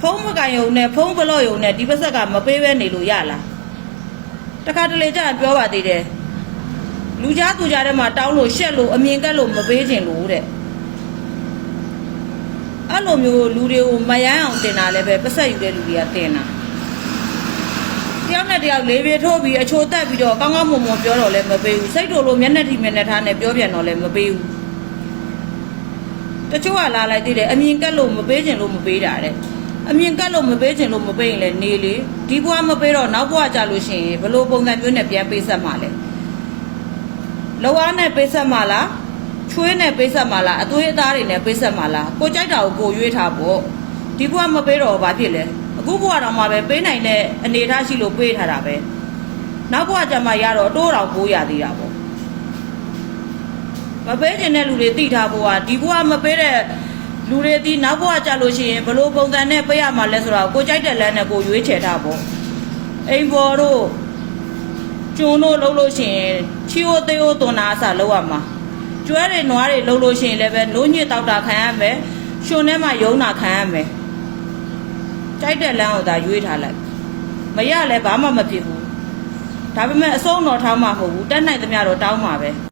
ဖုံးမကန်ယုံနဲ့ဖုံးဘလော့ယုံနဲ့ဒီပတ်ဆက်ကမပေးပဲနေလို့ရလားတခါတလေကျပြောပါသေးတယ်လူကြားသူကြားထဲမှာတောင်းလို့ရှက်လို့အမြင်ကက်လို့မပေးချင်လို့တဲ့အဲ့လိုမျိုးလူတွေကိုမယမ်းအောင်တင်တာလည်းပဲပတ်ဆက်ယူတဲ့လူတွေကတင်တာတယောက်နဲ့တယောက်လေးပြေထိုးပြီးအချိုတက်ပြီးတော့ကောင်းကောင်းမွန်မွန်ပြောတော့လည်းမပေးဘူးစိတ်တို့လိုမျက်နှာထိမျက်နှာထားနဲ့ပြောပြန်တော့လည်းမပေးဘူးတချို့ကလာလိုက်သေးတယ်အမြင်ကက်လို့မပေးချင်လို့မပေးတာတဲ့အမြင်ကက်လို့မပေးချင်လို့မပေးရင်လည်းနေလေဒီဘွားမပေးတော့နောက်ဘွားကြလို့ရှိရင်ဘလို့ပုံစံမျိုးနဲ့ပြန်ပေးဆက်မှာလဲလောအားနဲ့ပေးဆက်မှာလားချွေးနဲ့ပေးဆက်မှာလားအသွေးအသားတွေနဲ့ပေးဆက်မှာလားကိုကြိုက်တာကိုကိုရွေးထားပေါ့ဒီဘွားမပေးတော့ဘာဖြစ်လဲအခုဘွားတော်မှာပဲပေးနိုင်တဲ့အနေထားရှိလို့ပေးထားတာပဲနောက်ဘွားကြမှာရတော့အတိုးတော်ပိုးရသေးတာပေါ့မပေးချင်တဲ့လူတွေသိထားဖို့ကဒီဘွားမပေးတဲ့လူတွေဒီနောက်ဘွားကြလို့ရှိရင်ဘလို့ပုံစံနဲ့ပေးရမှာလဲဆိုတော့ကိုကြိုက်တဲ့လမ်းနဲ့ကိုရွေးချယ်ထားပေါ့အိမ်ပေါ်တို့ကျုံတို့လှုပ်လို့ရှိရင်ချီအိုသေးအိုသွန်တာအစလှုပ်ရမှာကျွဲတွေနွားတွေလှုပ်လို့ရှိရင်လည်းပဲနိုးညစ်တောက်တာခံရမယ်ရှင်ထဲမှာယုံတာခံရမယ်ကြိုက်တဲ့လမ်းကိုသာရွေးထားလိုက်မရလဲဘာမှမဖြစ်ဘူးဒါပေမဲ့အဆုံးတော်ထောင်းမှာမဟုတ်ဘူးတက်နိုင်သမျှတော့တောင်းမှာပဲ